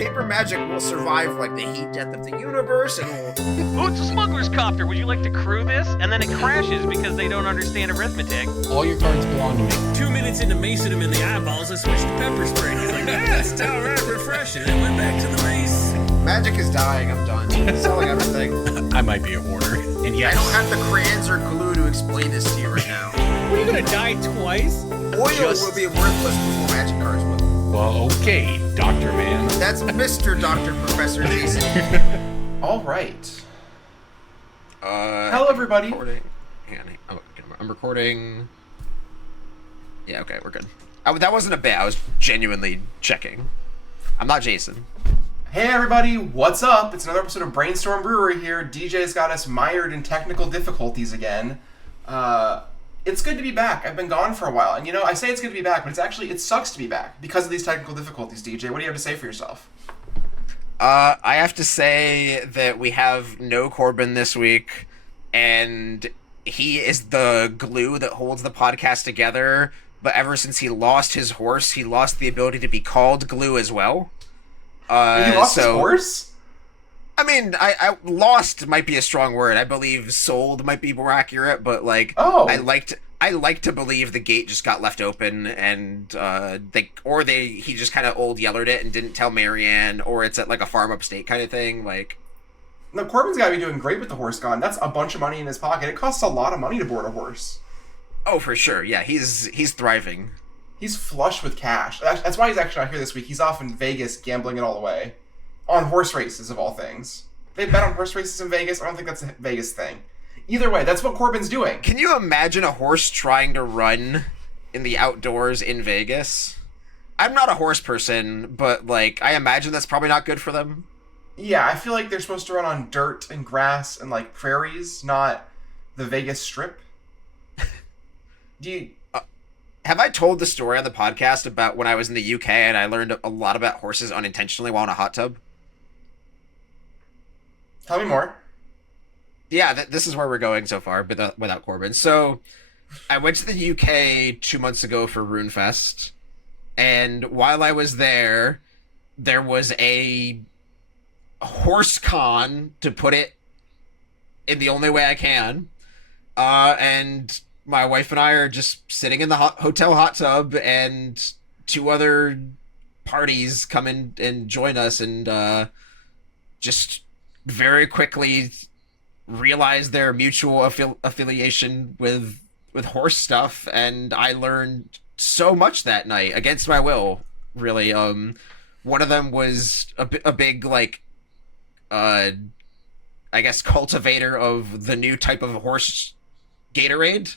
paper magic will survive like the heat death of the universe, and will... Oh, it's a smuggler's copter. Would you like to crew this? And then it crashes because they don't understand arithmetic. All your cards belong to me. 2 minutes into macing him in the eyeballs, I switched to pepper spray. He's like, it's all right, refreshing. And went back to the mace. Magic is dying. I'm done. Selling everything. I might be a hoarder. And yes, I don't have the crayons or glue to explain this to you right now. What, are you gonna die twice? Oil will be worthless before magic cards will. well, okay, Dr. Man. That's Mr. Dr. Professor Jason. All right. Hello, everybody. Recording. I'm recording. Yeah, okay, we're good. That wasn't a bit. I was genuinely checking. I'm not Jason. Hey everybody, what's up? It's another episode of Brainstorm Brewery here. DJ's got us mired in technical difficulties again. It's good to be back. I've been gone for a while. And I say it's good to be back, but it sucks to be back because of these technical difficulties, DJ. What do you have to say for yourself? I have to say that we have no Corbin this week, and he is the glue that holds the podcast together, but ever since he lost his horse, he lost the ability to be called glue as well. He lost his horse? I mean, I lost might be a strong word. I believe sold might be more accurate, but I like to believe the gate just got left open, and he just kind of old yellered it and didn't tell Marianne, or it's at like a farm upstate kind of thing. No, Corbin's got to be doing great with the horse gone. That's a bunch of money in his pocket. It costs a lot of money to board a horse. Oh, for sure. Yeah, he's thriving. He's flush with cash. That's why he's actually not here this week. He's off in Vegas gambling it all away. On horse races, of all things. They bet on horse races in Vegas? I don't think that's a Vegas thing. Either way, that's what Corbin's doing. Can you imagine a horse trying to run in the outdoors in Vegas? I'm not a horse person, but, I imagine that's probably not good for them. Yeah, I feel like they're supposed to run on dirt and grass and, prairies, not the Vegas Strip. Have I told the story on the podcast about when I was in the UK and I learned a lot about horses unintentionally while in a hot tub? Tell me more. Yeah, this is where we're going so far, without Corbin. So, I went to the UK 2 months ago for RuneFest, and while I was there was a horse con, to put it in the only way I can, and my wife and I are just sitting in the hotel hot tub, and two other parties come in and join us, and just very quickly realize their mutual affiliation with horse stuff, and I learned so much that night against my will. Really, one of them was a big I guess cultivator of the new type of horse Gatorade.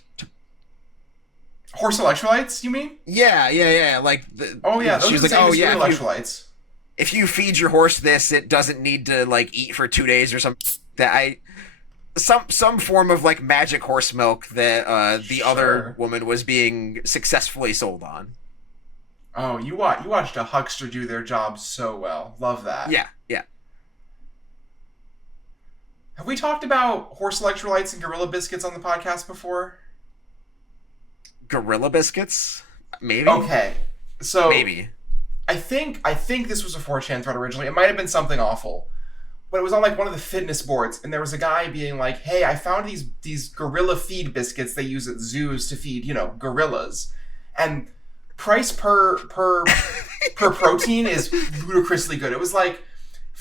Horse electrolytes, you mean? Yeah. Those she was are the like, same as electrolytes. If you feed your horse this, it doesn't need to eat for 2 days or something. Some form of magic horse milk that the other woman was being successfully sold on. Oh, you watched a huckster do their job so well. Love that. Yeah. Have we talked about horse electrolytes and gorilla biscuits on the podcast before? Gorilla biscuits? Maybe. Okay, so maybe. I think this was a 4chan thread originally. It might have been something awful, but it was on one of the fitness boards, and there was a guy being like, "Hey, I found these gorilla feed biscuits they use at zoos to feed gorillas, and price per protein is ludicrously good. It was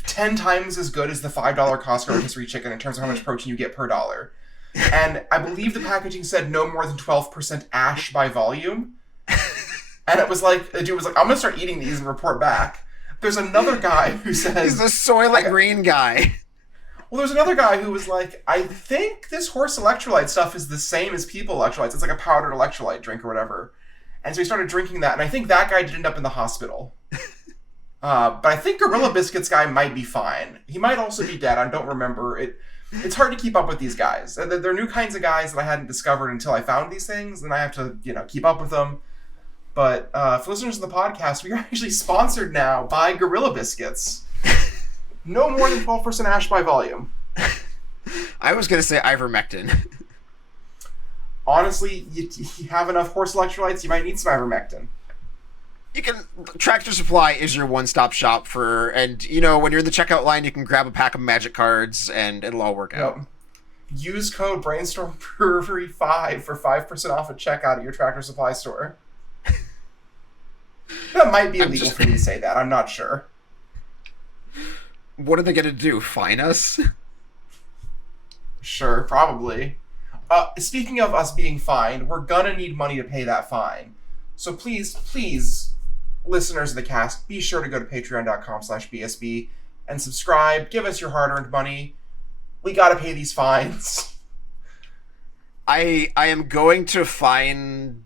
10 times as good as the $5 Costco rotisserie chicken in terms of how much protein you get per dollar." And I believe the packaging said no more than 12% ash by volume. And it was the dude was like, "I'm going to start eating these and report back." There's another guy who says... He's the Soylent Green guy. Well, there's another guy who was like, "I think this horse electrolyte stuff is the same as people electrolytes. It's like a powdered electrolyte drink or whatever." And so he started drinking that, and I think that guy did end up in the hospital. But I think Gorilla Biscuits guy might be fine. He might also be dead. I don't remember. It's hard to keep up with these guys. And they're new kinds of guys that I hadn't discovered until I found these things, and I have to, keep up with them. But for listeners of the podcast, we are actually sponsored now by Gorilla Biscuits. No more than 12% ash by volume. I was going to say ivermectin. Honestly, you have enough horse electrolytes, you might need some ivermectin. You can Tractor Supply is your one-stop shop for, and you know when you're in the checkout line, you can grab a pack of Magic cards, and it'll all work out. Yep. Use code Brainstorm Brewery 5 for 5% off at checkout at your Tractor Supply store. That might be illegal for me to say that. I'm not sure. What are they gonna do? Fine us? Sure, probably. Speaking of us being fined, we're gonna need money to pay that fine. So please, listeners of the cast, be sure to go to patreon.com/BSB and subscribe. Give us your hard-earned money. We gotta pay these fines. I am going to find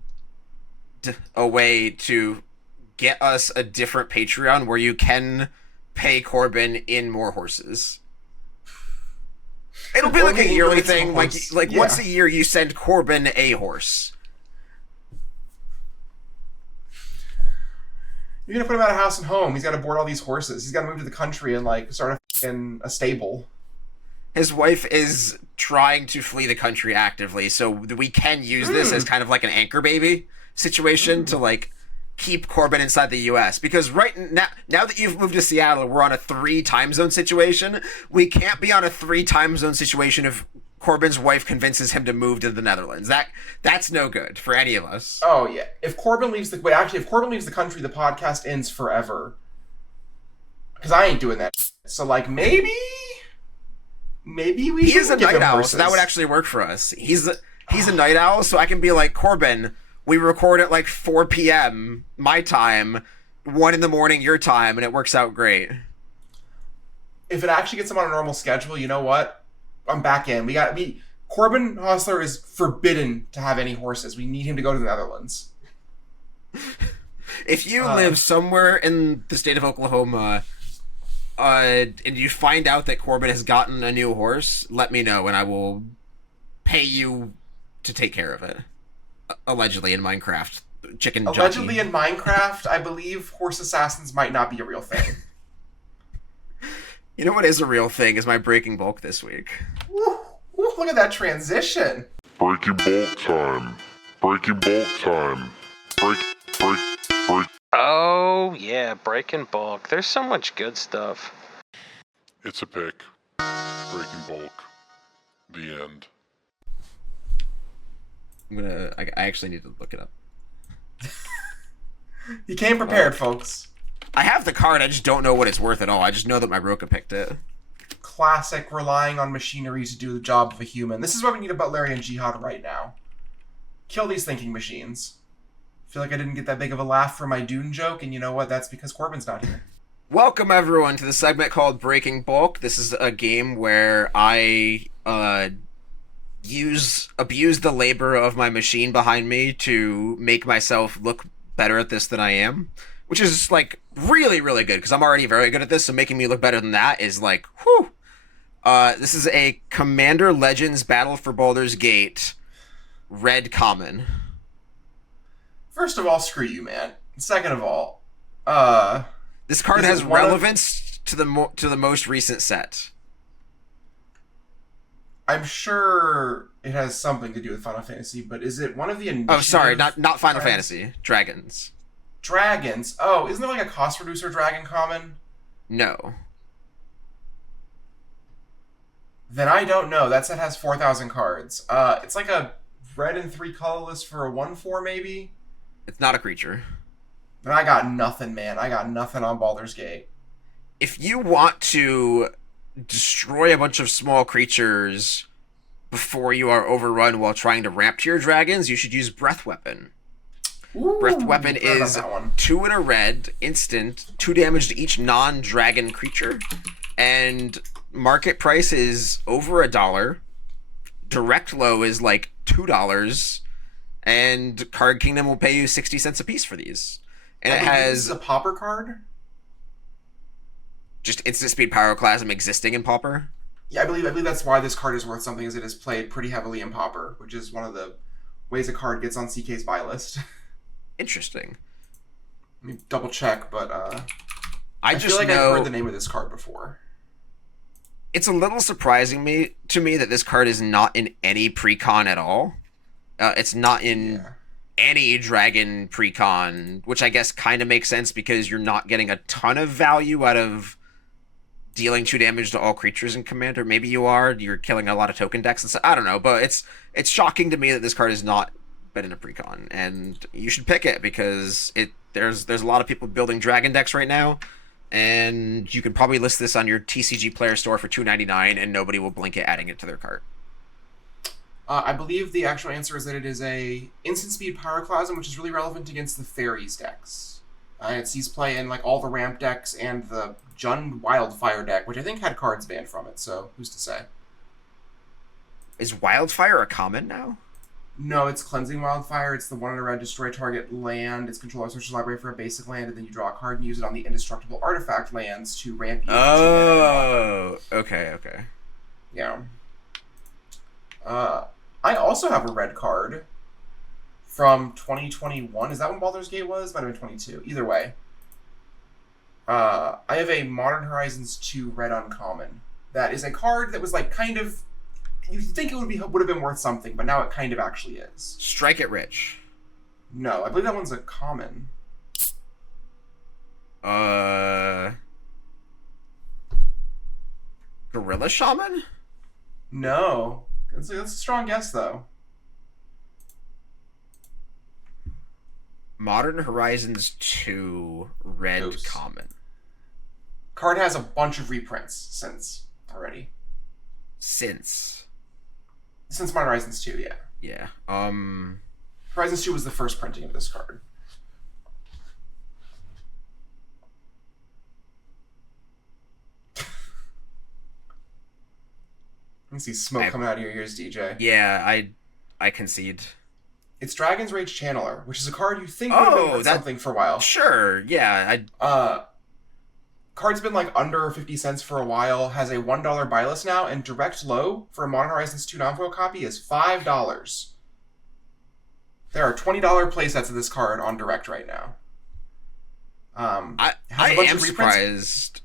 a way to get us a different Patreon where you can pay Corbin in more horses. It'll be like a yearly thing. Like Yeah. once a year, you send Corbin a horse. You're gonna put him out of house and home. He's gotta board all these horses. He's gotta move to the country and like start a stable. His wife is trying to flee the country actively, so we can use this as kind of like an anchor baby situation to like keep Corbin inside the U.S. Because right now that you've moved to Seattle, we're on a 3 time zone situation. We can't be on a 3 time zone situation if Corbin's wife convinces him to move to the Netherlands. That's no good for any of us. Oh yeah. If Corbin leaves the country, the podcast ends forever. Because I ain't doing that. So like maybe we He should is a give night him owl, horses. so that would actually work for us. He's a night owl, so I can be like, Corbin, we record at like 4 p.m. my time, 1 in the morning your time, and it works out great. If it actually gets him on a normal schedule, you know what? I'm back in. Corbin Hostler is forbidden to have any horses. We need him to go to the Netherlands. If you live somewhere in the state of Oklahoma, and you find out that Corbin has gotten a new horse, let me know, and I will pay you to take care of it. Allegedly in Minecraft. Allegedly in Minecraft, I believe horse assassins might not be a real thing. You know what is a real thing is my breaking bulk this week. Woo, look at that transition. Breaking bulk time. Breaking bulk time. Break. Oh, yeah, breaking bulk. There's so much good stuff. It's a pick. Breaking bulk. The end. I actually need to look it up. You came prepared, folks. I have the card, I just don't know what it's worth at all. I just know that my Roka picked it. Classic relying on machinery to do the job of a human. This is what we need about Larry and Jihad right now. Kill these thinking machines. Feel like I didn't get that big of a laugh for my Dune joke, and you know what? That's because Corbin's not here. Welcome everyone to the segment called Breaking Bulk. This is a game where I abuse the labor of my machine behind me to make myself look better at this than I am, which is like really, really good because I'm already very good at this, so making me look better than that is like, whew. This is a Commander Legends Battle for Baldur's Gate red common. First of all, screw you, man. Second of all, this card has relevance to the most recent set. I'm sure it has something to do with Final Fantasy, but is it one of the initiative... Oh, sorry, not Final Fantasy. Dragons. Dragons. Oh, isn't there like a cost reducer dragon common? No. Then I don't know. That set has 4,000 cards. It's like a red and 3 colorless for a 1/4 maybe? It's not a creature. Then I got nothing, man. I got nothing on Baldur's Gate. If you want to destroy a bunch of small creatures before you are overrun while trying to ramp to your dragons, you should use Breath Weapon. Ooh, Breath Weapon forgot about is that one. 2 and a red, instant, 2 damage to each non-dragon creature, and market price is over $1. Direct low is like $2, and Card Kingdom will pay you 60 cents a piece for these. And it This has is a popper card? just instant speed pyroclasm existing in Pauper. Yeah, I believe that's why this card is worth something, as it is played pretty heavily in Pauper, which is one of the ways a card gets on CK's buy list. Interesting. Let me double check, but I feel just like know I've heard the name of this card before. it's a little surprising to me that this card is not in any pre-con at all. It's not in any dragon precon, which I guess kind of makes sense because you're not getting a ton of value out of dealing 2 damage to all creatures in Commander. Maybe you are. You're killing a lot of token decks and stuff. I don't know, but it's shocking to me that this card has not been in a precon, and you should pick it because there's a lot of people building dragon decks right now, and you can probably list this on your TCG player store for $2.99, and nobody will blink at adding it to their cart. I believe the actual answer is that it is a instant speed Pyroclasm, which is really relevant against the fairies decks. It sees play in like all the ramp decks and the Jund Wildfire deck, which I think had cards banned from it, so who's to say? Is Wildfire a common now? No, it's Cleansing Wildfire. It's the 1 in a red, destroy target land. It's control of search library for a basic land, and then you draw a card and use it on the indestructible artifact lands to ramp you. Oh, okay. Yeah. I also have a red card from 2021. Is that when Baldur's Gate was? Might have been 22. Either way. I have a Modern Horizons 2 red uncommon. That is a card that was like kind of... You'd think it would have been worth something, but now it kind of actually is. Strike it rich. No, I believe that one's a common. Gorilla Shaman? No. That's a strong guess, though. Modern Horizons 2 red Oops. common. Card has a bunch of reprints since already. Since Modern Horizons 2, yeah. Yeah. Horizons 2 was the first printing of this card. I can see smoke coming out of your ears, DJ. Yeah, I concede. It's Dragon's Rage Channeler, which is a card you think would have been worth something for a while. Sure, yeah. Card's been like under 50 cents for a while, has a $1 buy list now, and direct low for a Modern Horizons 2 non-foil copy is $5. There are $20 playsets of this card on direct right now. I am surprised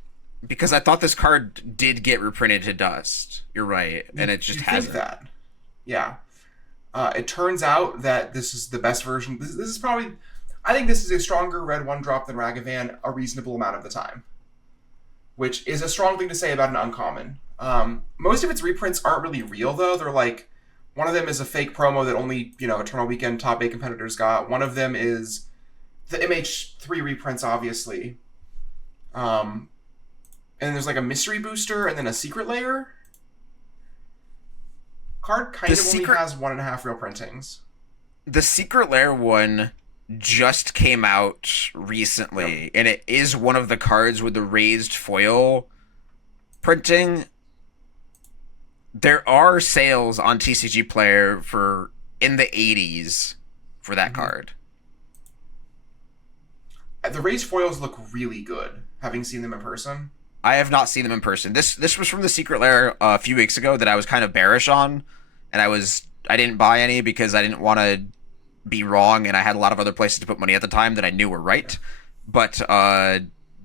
because I thought this card did get reprinted to dust. You're right, and it just hasn't. That. Yeah. It turns out that this is the best version. This is probably... I think this is a stronger red 1-drop than Ragavan a reasonable amount of the time. Which is a strong thing to say about an uncommon. Most of its reprints aren't really real, though. They're like... One of them is a fake promo that only, Eternal Weekend top 8 competitors got. One of them is the MH3 reprints, obviously. And there's like a mystery booster and then a secret layer. Card kind of only has 1.5 real printings. The Secret Lair one just came out recently, and it is one of the cards with the raised foil printing. There are sales on TCG Player for in the 80s for that card. The raised foils look really good, having seen them in person. I have not seen them in person. This was from the Secret Lair a few weeks ago that I was kind of bearish on, and I didn't buy any because I didn't want to be wrong, and I had a lot of other places to put money at the time that I knew were right. But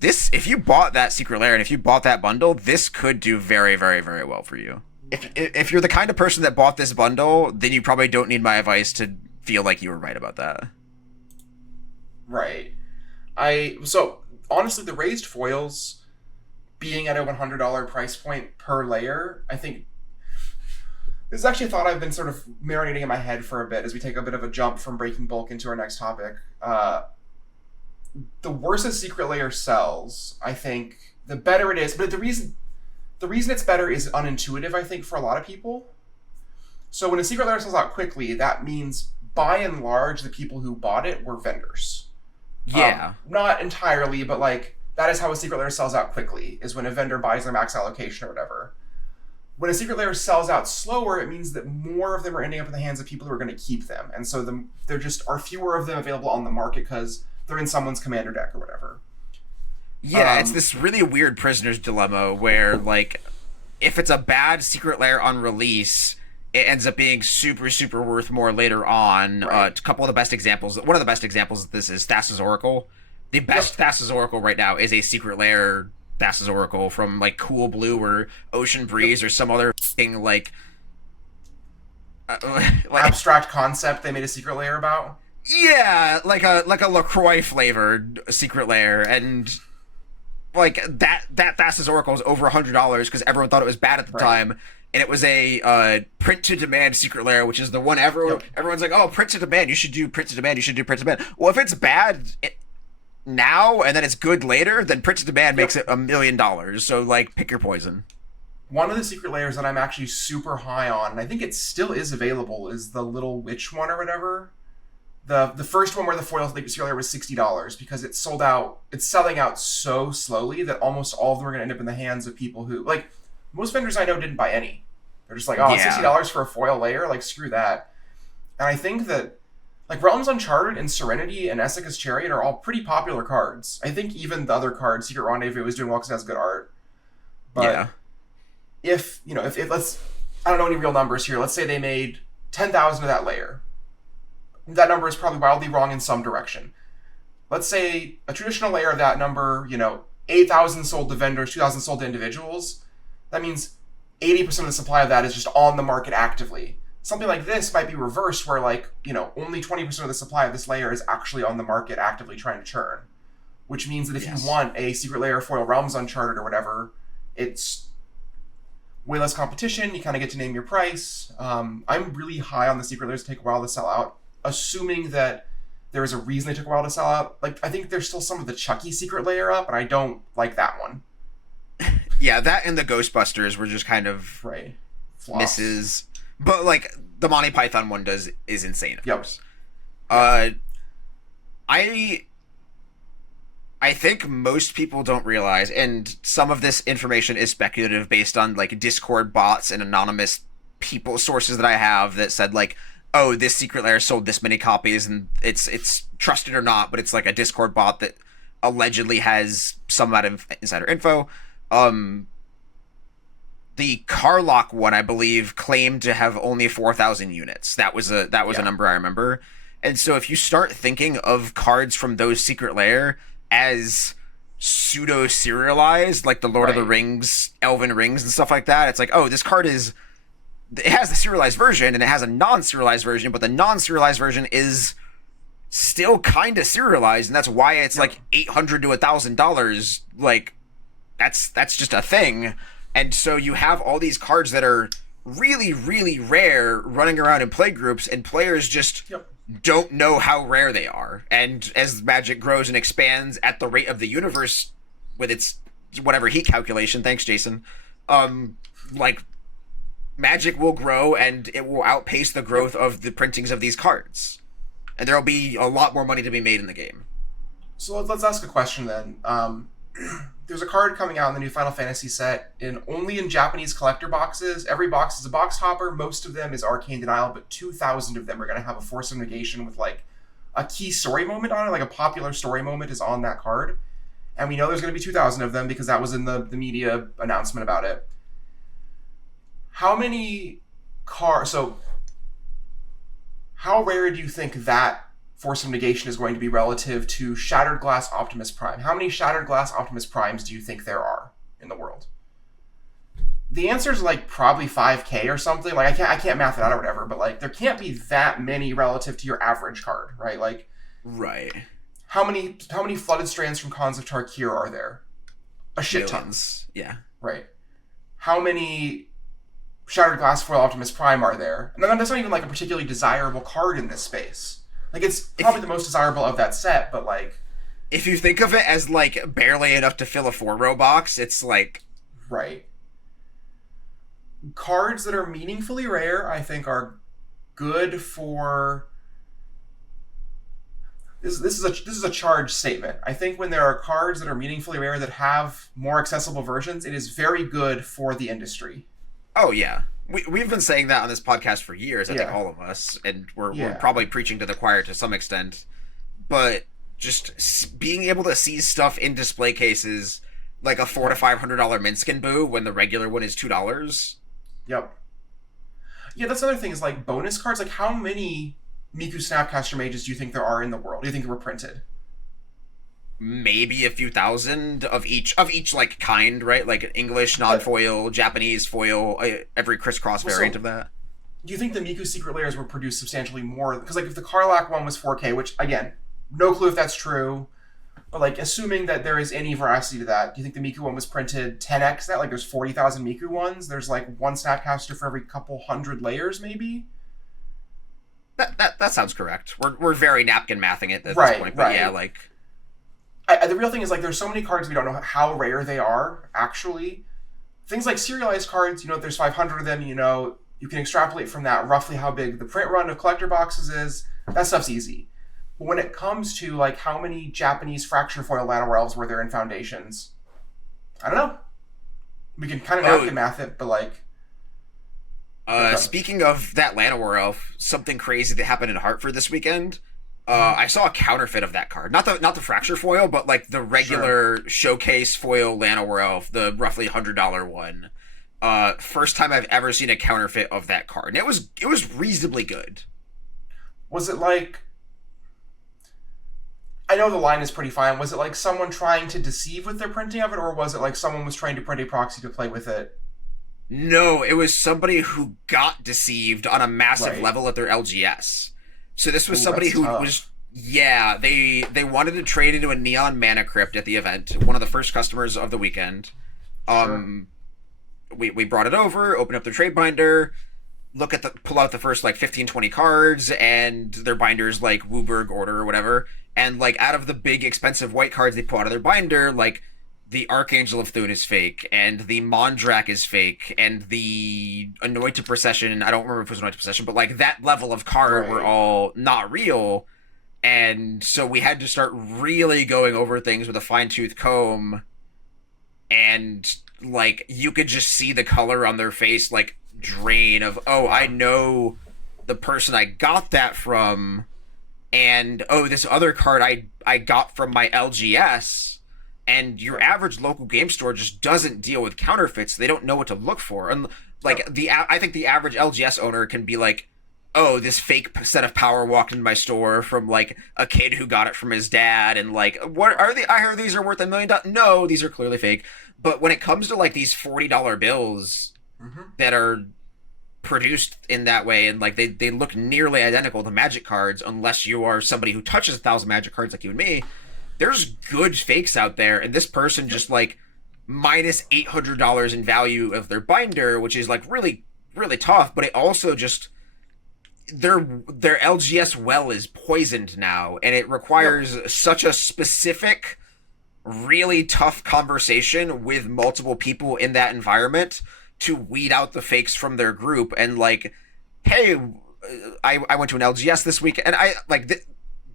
if you bought that Secret Lair and if you bought that bundle, this could do very, very, very well for you. If you're the kind of person that bought this bundle, then you probably don't need my advice to feel like you were right about that. Right. So honestly, the raised foils being at a $100 price point per layer, I think this is actually a thought I've been sort of marinating in my head for a bit as we take a bit of a jump from breaking bulk into our next topic. The worse a secret layer sells, I think, the better it is. But the reason it's better is unintuitive, I think, for a lot of people. So when a secret layer sells out quickly, that means by and large the people who bought it were vendors. Yeah. Not entirely, but like that is how a secret layer sells out quickly, is when a vendor buys their max allocation or whatever. When a secret layer sells out slower, it means that more of them are ending up in the hands of people who are going to keep them. And so there just are fewer of them available on the market because they're in someone's commander deck or whatever. Yeah, it's this really weird prisoner's dilemma where, like, if it's a bad secret lair on release, it ends up being super, super worth more later on. Right. A couple of the best examples, one of the best examples of this is Thassa's Oracle. The best Thassa's Oracle right now is a secret lair Thassa's Oracle from, like, Cool Blue or Ocean Breeze or some other thing, like abstract concept they made a secret layer about. Yeah, like a LaCroix flavored secret lair, and like that Thassa's Oracle is over $100 because everyone thought it was bad at the time, and it was a print to demand secret lair, which is the one everyone's like, oh, print to demand, you should do print to demand, you should do print to demand. Well, if it's bad now and then it's good later, then print to demand makes it $1 million. So like, pick your poison. One of the secret layers that I'm actually super high on, and I think it still is available, is the Little Witch one or whatever. The first one where the foil secret layer was $60 because it sold out. It's selling out so slowly that almost all of them are going to end up in the hands of people who, like, most vendors I know didn't buy any. They're just like, oh, $60 for a foil layer? Like, screw that. And I think that, like, Realms Uncharted and Serenity and Essica's Chariot are all pretty popular cards. I think even the other card, Secret Rendezvous, is doing well because it has good art. But if let's, I don't know any real numbers here. Let's say they made 10,000 of that layer. That number is probably wildly wrong in some direction. Let's say a traditional layer of that number, 8,000 sold to vendors, 2,000 sold to individuals. That means 80% of the supply of that is just on the market actively. Something like this might be reversed where only 20% of the supply of this layer is actually on the market actively trying to churn. Which means that if you want a secret layer foil Realms Uncharted or whatever, it's way less competition. You kind of get to name your price. I'm really high on the secret layers. Take a while to sell out. Assuming that there is a reason they took a while to sell out. Like, I think there's still some of the Chucky secret layer up, and I don't like that one. Yeah, that and the Ghostbusters were just kind of Flops. misses. But like the Monty Python one is insane. Yep. I think most people don't realize, and some of this information is speculative based on like Discord bots and anonymous people sources that I have that said like, oh, this secret layer sold this many copies, and it's trusted or not, but it's like a Discord bot that allegedly has some amount of insider info. The Carlock one, I believe, claimed to have only 4,000 units. That was a number I remember. And so if you start thinking of cards from those secret layer as pseudo serialized, like the Lord of the Rings, Elven Rings, and stuff like that, it's like, oh, this card it has the serialized version and it has a non-serialized version, but the non-serialized version is still kind of serialized, and that's why it's like $800 to $1,000. Like, that's just a thing. And so you have all these cards that are really, really rare running around in play groups, and players just don't know how rare they are. And as Magic grows and expands at the rate of the universe with its whatever heat calculation, thanks Jason, like, Magic will grow and it will outpace the growth of the printings of these cards. And there'll be a lot more money to be made in the game. So let's ask a question then. There's a card coming out in the new Final Fantasy set only in Japanese collector boxes. Every box is a box topper. Most of them is Arcane Denial, but 2,000 of them are going to have a Force of Negation with like a key story moment on it, like a popular story moment is on that card. And we know there's going to be 2,000 of them because that was in the media announcement about it. How many cards... So, how rare do you think that Force of Negation is going to be relative to Shattered Glass Optimus Prime? How many Shattered Glass Optimus Primes do you think there are in the world? The answer is like probably 5K or something. Like, I can't math it out or whatever, but like there can't be that many relative to your average card, right? Like, right. How many Flooded Strands from Khans of Tarkir are there? A shit ton. Yeah. Right. How many Shattered Glass Foil Optimus Prime are there? And then that's not even like a particularly desirable card in this space. Like, it's probably the most desirable of that set, but like... If you think of it as like barely enough to fill a 4-row box, it's like... Right. Cards that are meaningfully rare, I think, are good for... This is a charged statement. I think when there are cards that are meaningfully rare that have more accessible versions, it is very good for the industry. Oh, yeah. We've been saying that on this podcast for years, I think all of us, and we're probably preaching to the choir to some extent. But just being able to see stuff in display cases, like a $400 to $500 Minskin Boo when the regular one is $2. Yep. Yeah, that's another thing is like bonus cards. Like, how many Miku Snapcaster Mages do you think there are in the world? Do you think were printed? Maybe a few thousand of each like kind, right? Like English non-foil, Japanese foil, every crisscross variant of that. do you think the Miku secret layers were produced substantially more? Because like if the Karlach one was 4K, which again, no clue if that's true, but like assuming that there is any veracity to that, do you think the Miku one was printed 10x that? Like there's 40,000 Miku ones. There's like one Snapcaster for every couple hundred layers, maybe. That sounds correct. We're very napkin mathing it at Right, this point, but right. yeah, like The real thing is like there's so many cards we don't know how rare they are actually. Things like serialized cards, you know, if there's 500 of them, you know, you can extrapolate from that roughly how big the print run of collector boxes is. That stuff's easy. But when it comes to like how many Japanese fracture foil Llanowar elves were there in Foundations, I don't know. We can kind of napkin math it, but like. Speaking of that Llanowar elf, something crazy that happened in Hartford this weekend. I saw a counterfeit of that card, not the fracture foil, but like the regular showcase foil Llanowar elf, the roughly $100 one. First time I've ever seen a counterfeit of that card, and it was reasonably good. Was it like? I know the line is pretty fine. Was it like someone trying to deceive with their printing of it, or was it like someone was trying to print a proxy to play with it? No, it was somebody who got deceived on a massive Right. level at their LGS. So this was somebody that's who tough. was, yeah, they wanted to trade into a Neon Mana Crypt at the event, one of the first customers of the weekend. We brought it over, opened up their trade binder, pull out the first like 15, 20 cards, and their binder's like Wooburg order or whatever. And like out of the big expensive white cards they pull out of their binder, like the Archangel of Thune is fake, and the Mondrak is fake, and the Anointed Procession, I don't remember if it was Anointed Procession, but like that level of card were all not real. And so we had to start really going over things with a fine-tooth comb, and like you could just see the color on their face like drain of, oh, I know the person I got that from, and oh, this other card I got from my LGS. And your average local game store just doesn't deal with counterfeits. They don't know what to look for. And like I think the average LGS owner can be like, oh, this fake set of power walked into my store from like a kid who got it from his dad, and like, what are they? I heard these are worth $1 million. No, these are clearly fake. But when it comes to like these $40 bills that are produced in that way, and like they look nearly identical to Magic cards, unless you are somebody who touches 1,000 Magic cards like you and me. There's good fakes out there, and this person just like minus $800 in value of their binder, which is like really, really tough. But it also just their LGS well is poisoned now, and it requires such a specific, really tough conversation with multiple people in that environment to weed out the fakes from their group. And like, hey, I went to an LGS this week, and I like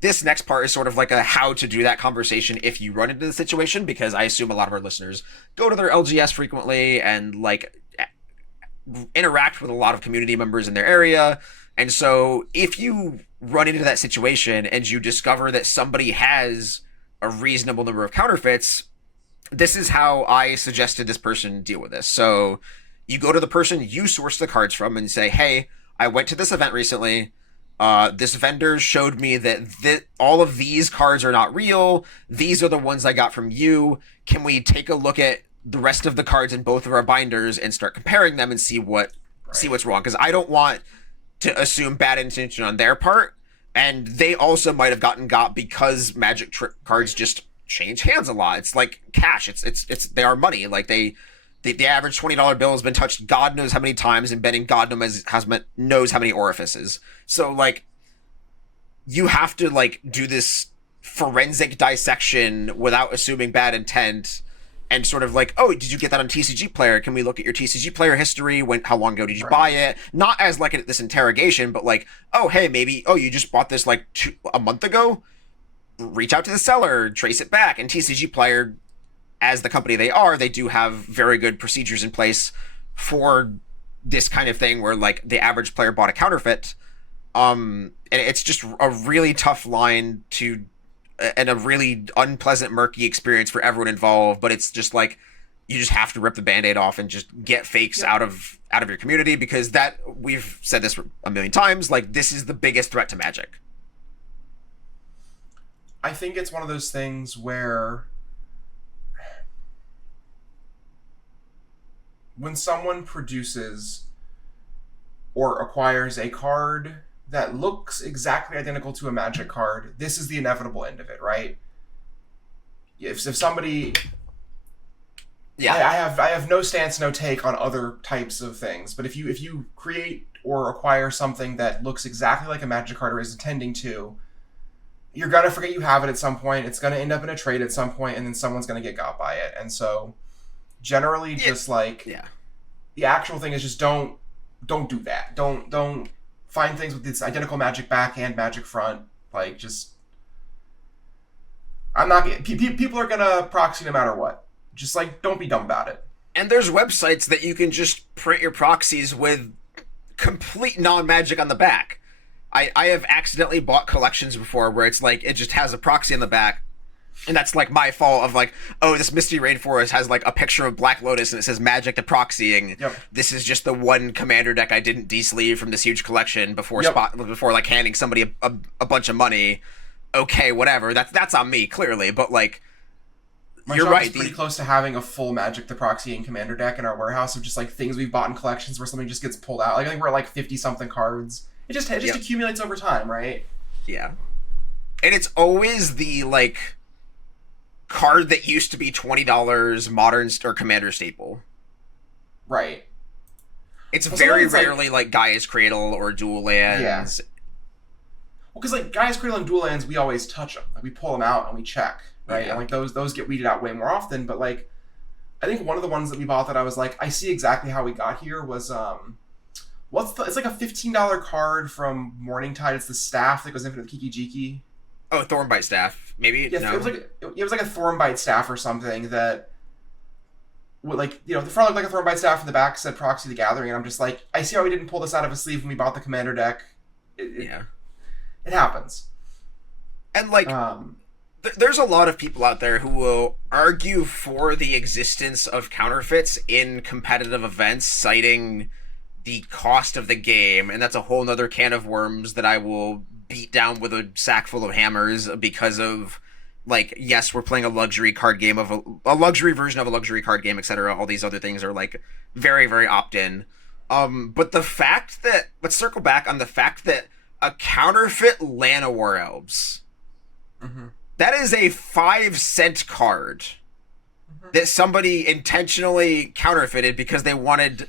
this next part is sort of like a how to do that conversation if you run into the situation, because I assume a lot of our listeners go to their LGS frequently and like interact with a lot of community members in their area. And so if you run into that situation and you discover that somebody has a reasonable number of counterfeits, this is how I suggested this person deal with this. So you go to the person you source the cards from and say, hey, I went to this event recently. This vendor showed me that all of these cards are not real. These are the ones I got from you. Can we take a look at the rest of the cards in both of our binders and start comparing them and see what's wrong? Because I don't want to assume bad intention on their part, and they also might have got because Magic cards just change hands a lot. It's like cash. It's they are money. Like the average $20 bill has been touched God knows how many times and been in God knows how many orifices. So like you have to like do this forensic dissection without assuming bad intent, and sort of like, oh, did you get that on TCG Player? Can we look at your TCG Player history? How long ago did you buy it? Not as like this interrogation, but like, oh, hey, maybe, oh, you just bought this like a month ago? Reach out to the seller, trace it back. And TCG Player, as the company they do have very good procedures in place for this kind of thing where like the average player bought a counterfeit. And it's just a really tough line and a really unpleasant, murky experience for everyone involved. But it's just like, you just have to rip the Band-Aid off and just get fakes out of your community, because that, we've said this a million times, like this is the biggest threat to Magic. I think it's one of those things where when someone produces or acquires a card that looks exactly identical to a Magic card, this is the inevitable end of it, right? If somebody... Yeah. I have no stance, no take on other types of things, but if you create or acquire something that looks exactly like a Magic card or is intending to, you're gonna forget you have it at some point. It's gonna end up in a trade at some point, and then someone's gonna get got by it. And so, generally, just like the actual thing is just don't do that. Don't find things with this identical Magic back and Magic front. Like just, I'm not. People are gonna proxy no matter what. Just like, don't be dumb about it. And there's websites that you can just print your proxies with complete non-magic on the back. I have accidentally bought collections before where it's like, it just has a proxy on the back, and that's like my fault of like, oh, this Misty Rainforest has like a picture of Black Lotus and it says magic to proxying. Yep. This is just the one commander deck I didn't de-sleeve from this huge collection before before like handing somebody a bunch of money. Okay, whatever. That's on me, clearly, but like, My you're shop right. is pretty close to having a full Magic the Proxy and Commander deck in our warehouse of just like things we've bought in collections where something just gets pulled out. Like I think we're at like 50-something cards. It just accumulates over time, right? Yeah. And it's always the like card that used to be $20 modern or commander staple. Right. It's Well, very sometimes, rarely like Gaia's Cradle or Dual Lands. Yeah. Well, because like Gaia's Cradle and Dual Lands, we always touch them. Like we pull them out and we check, right? Yeah. And like those get weeded out way more often. But like, I think one of the ones that we bought that I was like, I see exactly how we got here was it's like a $15 card from Morningtide. It's the staff that goes in for the Kiki Jiki. Oh, Thornbite Staff. Maybe Yeah, no. it was like a Thornbite staff or something that would like, you know, the front looked like a Thornbite staff, and the back said Proxy the Gathering, and I'm just like, I see how we didn't pull this out of a sleeve when we bought the Commander deck. It happens. And like there's a lot of people out there who will argue for the existence of counterfeits in competitive events, citing the cost of the game, and that's a whole nother can of worms that I will beat down with a sack full of hammers because of, like, yes, we're playing a luxury card game of a luxury version of a luxury card game, etc. All these other things are like very, very opt-in. But the fact that, let's circle back on the fact that a counterfeit Llanowar Elves, that is a 5-cent card that somebody intentionally counterfeited because they wanted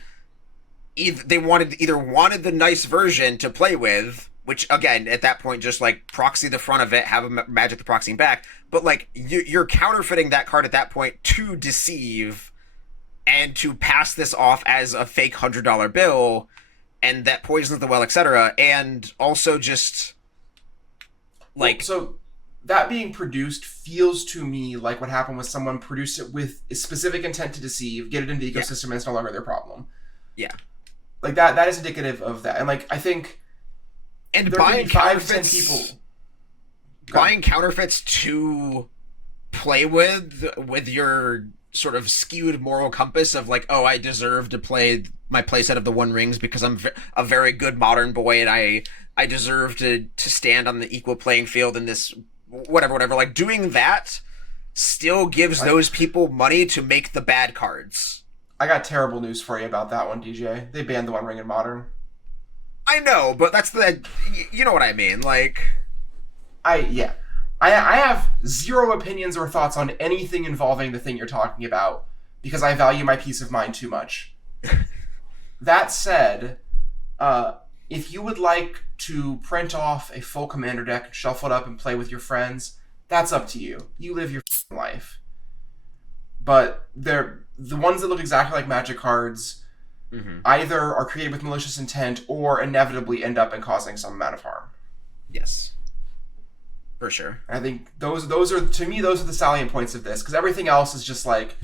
either the nice version to play with, which again at that point just like proxy the front of it, have a Magic the Proxying back, but like you're counterfeiting that card at that point to deceive and to pass this off as a fake $100 bill, and that poisons the well, etc. And also just like, so that being produced feels to me like what happened was someone produced it with a specific intent to deceive, get it into the ecosystem, and it's no longer their problem. Yeah. Like that is indicative of that. And like I think and there buying could be 5 to 10 counterfeits, people buying counterfeits to play with your sort of skewed moral compass of like, oh, I deserve to play my playset of the One Rings because I'm a very good modern boy, and I deserve to stand on the equal playing field in this whatever. Like doing that still gives those people money to make the bad cards. I got terrible news for you about that one, DJ. They banned the One Ring in Modern. I know, but that's you know what I mean. Like, I have zero opinions or thoughts on anything involving the thing you're talking about because I value my peace of mind too much. That said, if you would like to print off a full Commander deck, shuffle it up, and play with your friends, that's up to you. You live your life. But the ones that look exactly like Magic cards either are created with malicious intent or inevitably end up in causing some amount of harm. yes, for sure. I think those are, to me, those are the salient points of this, because everything else is just like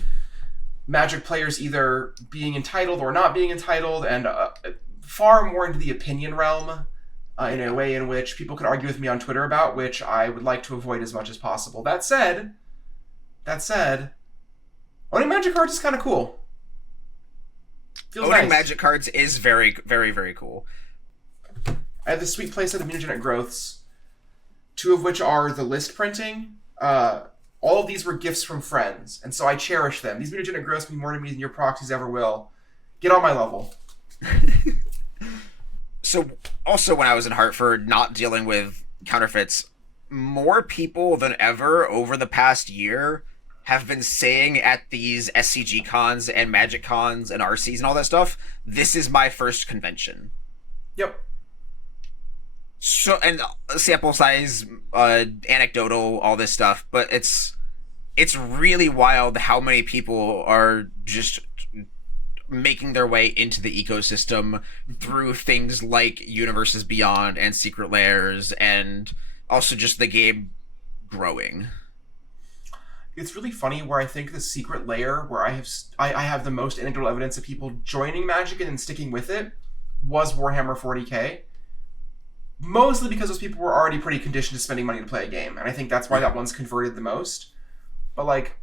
Magic players either being entitled or not being entitled, and far more into the opinion realm in a way in which people could argue with me on Twitter about, which I would like to avoid as much as possible. That said, owning Magic cards is kind of cool. Feels Owning nice. Magic cards is very, very, very cool. I have this sweet playset of Mutagenic Growths, 2 of which are the list printing. All of these were gifts from friends, and so I cherish them. These Mutagenic Growths mean more to me than your proxies ever will. Get on my level. So also when I was in Hartford, not dealing with counterfeits, more people than ever over the past year have been saying at these SCG cons and Magic cons and RCs and all that stuff, this is my first convention. Yep. So, and sample size, anecdotal, all this stuff, but it's really wild how many people are just making their way into the ecosystem through things like Universes Beyond and Secret Lairs, and also just the game growing. It's really funny where I think the Secret Lair, where I have the most anecdotal evidence of people joining Magic and then sticking with it, was Warhammer 40k. Mostly because those people were already pretty conditioned to spending money to play a game, and I think that's why that one's converted the most. But like,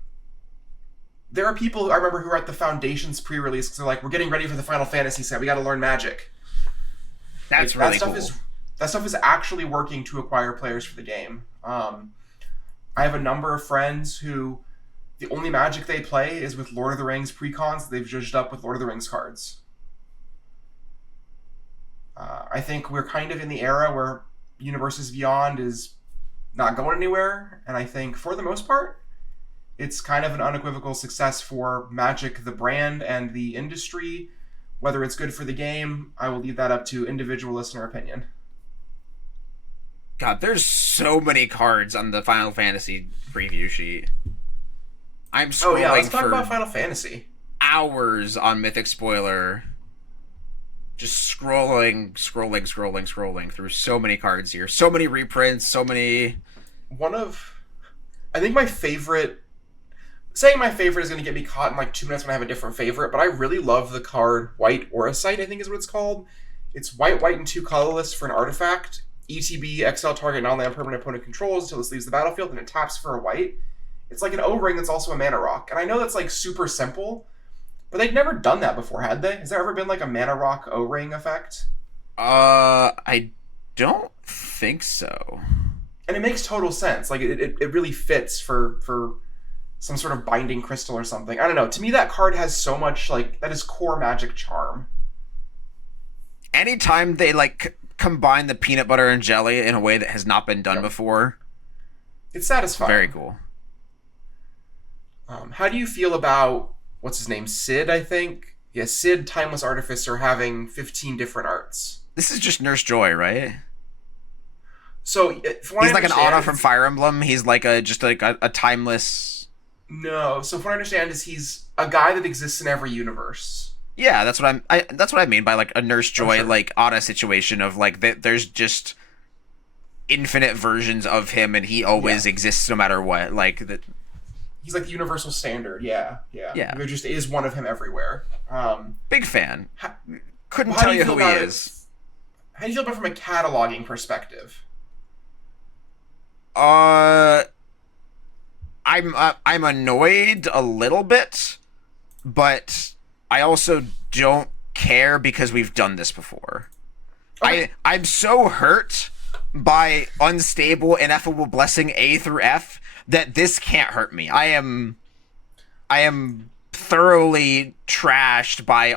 there are people I remember who were at the Foundation's pre-release because they're like, we're getting ready for the Final Fantasy set, we got to learn Magic. That's like, really cool. That stuff is actually working to acquire players for the game. I have a number of friends who the only Magic they play is with Lord of the Rings pre-cons that they've judged up with Lord of the Rings cards. I think we're kind of in the era where Universes Beyond is not going anywhere, and I think for the most part, it's kind of an unequivocal success for Magic, the brand, and the industry. Whether it's good for the game, I will leave that up to individual listener opinion. God, there's so many cards on the Final Fantasy preview sheet. I'm scrolling let's talk for about Final Fantasy. hours on Mythic Spoiler. Just scrolling through so many cards here. So many reprints, so many... I think my favorite... Saying my favorite is going to get me caught in like 2 minutes when I have a different favorite, but I really love the card White Auracite, I think is what it's called. It's white, and 2 colorless for an artifact. ETB, exile target non-land permanent opponent controls until this leaves the battlefield, and it taps for a white. It's like an O-ring that's also a mana rock. And I know that's like super simple, but they've never done that before, had they? Has there ever been like a mana rock O-ring effect? I don't think so. And it makes total sense. Like it really fits for some sort of binding crystal or something. I don't know. To me, that card has so much like that is core Magic charm. Anytime they like combine the peanut butter and jelly in a way that has not been done before, it's satisfying. Very cool. How do you feel about what's his name? Sid, I think. Yeah, Sid, Timeless Artificer, having 15 different arts. This is just Nurse Joy, right? So he's like an Anna from Fire Emblem. He's like a timeless. No, so from what I understand is he's a guy that exists in every universe. Yeah, that's what that's what I mean by like a Nurse Joy, sure. like Anna situation of like there's just infinite versions of him, and he always exists no matter what. Like that. He's like the universal standard. Yeah. Yeah. There just is one of him everywhere. Big fan. Couldn't how tell do you feel who he about it? is. How do you feel about it from a cataloging perspective? I'm annoyed a little bit, but I also don't care because we've done this before. Okay. I'm so hurt by Unstable, Ineffable Blessing A through F that this can't hurt me. I am thoroughly trashed by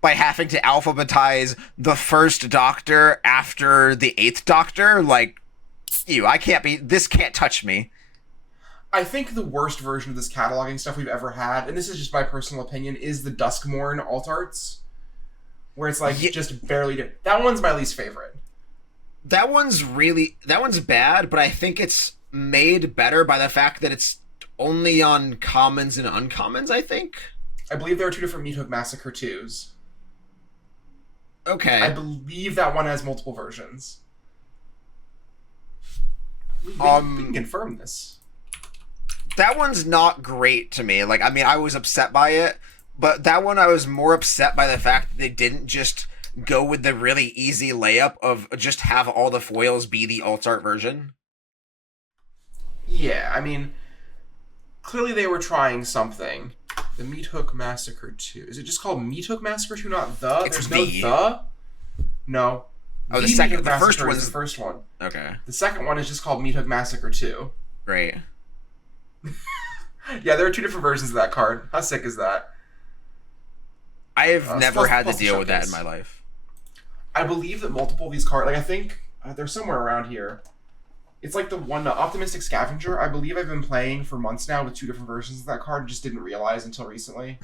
by having to alphabetize the first Doctor after the 8th Doctor. Like, this can't touch me. I think the worst version of this cataloging stuff we've ever had, and this is just my personal opinion, is the Duskmourn alt arts, where it's like just barely. That one's my least favorite. That one's bad, but I think it's made better by the fact that it's only on commons and uncommons, I think. I believe there are 2 different Meat Hook Massacre 2s. Okay. I believe that one has multiple versions. We can confirm this. That one's not great to me. Like, I mean, I was upset by it, but that one I was more upset by the fact that they didn't just go with the really easy layup of just have all the foils be the alt art version. Yeah, I mean, clearly they were trying something. The Meat Hook Massacre 2. Is it just called Meat Hook Massacre 2, not the? It's There's the. no the? No. Oh, the Meat second, Hook the first Massacre is one's the first one. Okay. The second one is just called Meat Hook Massacre 2. Great. Yeah, there are 2 different versions of that card. How sick is that? I have never plus- had plus to the deal with that in showcase. my life. I believe that multiple of these cards, like I think they're somewhere around here. It's like the one Optimistic Scavenger. I believe I've been playing for months now with 2 different versions of that card. Just didn't realize until recently.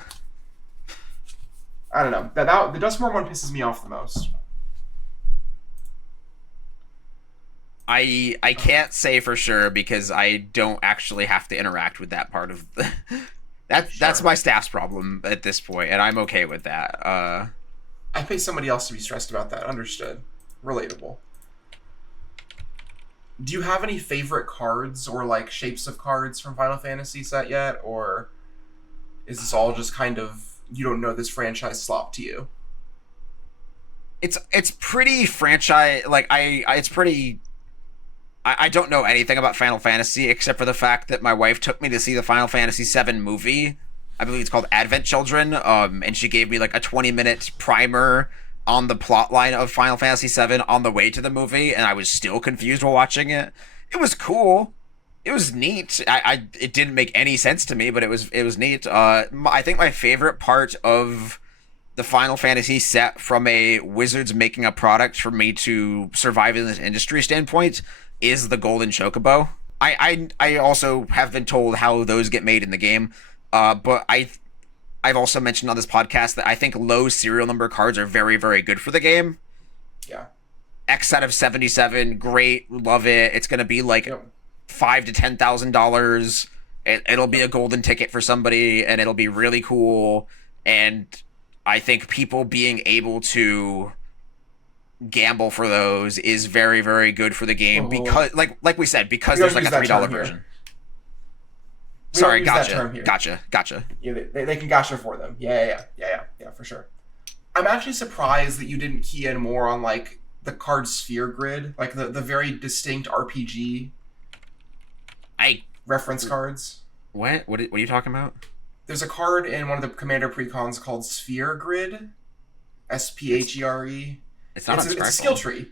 I don't know. The Dustmore one pisses me off the most. I can't say for sure because I don't actually have to interact with that part of the... That's my staff's problem at this point, and I'm okay with that. I pay somebody else to be stressed about that. Understood. Relatable. Do you have any favorite cards or like shapes of cards from Final Fantasy set yet, or is this all just kind of you don't know this franchise slop to you? It's pretty franchise like I don't know anything about Final Fantasy except for the fact that my wife took me to see the Final Fantasy VII movie. I believe it's called Advent Children, and she gave me like a 20-minute primer on the plot line of Final Fantasy VII on the way to the movie, and I was still confused while watching it. It was cool. It was neat. It didn't make any sense to me, but it was neat. I think my favorite part of the Final Fantasy set from a Wizards making a product for me to survive in this industry standpoint is the Golden Chocobo. I also have been told how those get made in the game, but I've also mentioned on this podcast that I think low serial number cards are very, very good for the game. Yeah. X out of 77, great, love it. It's gonna be like $5,000 to $10,000. It'll be a golden ticket for somebody, and it'll be really cool. And I think people being able to gamble for those is very, very good for the game because, like we said, because there's like a $3 version. Sorry, gotcha. Yeah, they can gotcha for them. Yeah, for sure. I'm actually surprised that you didn't key in more on like the card sphere grid, like the very distinct RPG reference cards. What are you talking about? There's a card in one of the Commander precons called Sphere Grid, SPHERE. It's not. It's a skill tree.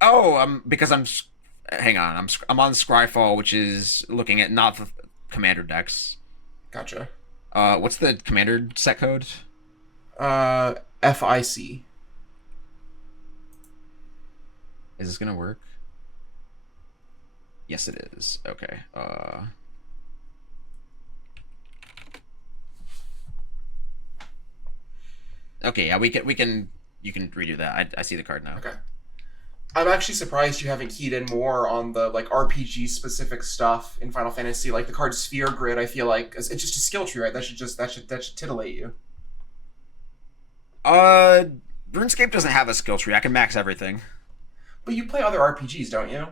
Oh, because hang on, I'm on Scryfall, which is looking at not the Commander decks. Gotcha. What's the Commander set code? FIC. Is this gonna work? Yes, it is. Okay. Okay, yeah, we can. You can redo that. I see the card now. Okay. I'm actually surprised you haven't keyed in more on the like RPG specific stuff in Final Fantasy, like the card Sphere Grid. I feel like it's just a skill tree, right? That should titillate you. RuneScape doesn't have a skill tree. I can max everything. But you play other RPGs, don't you?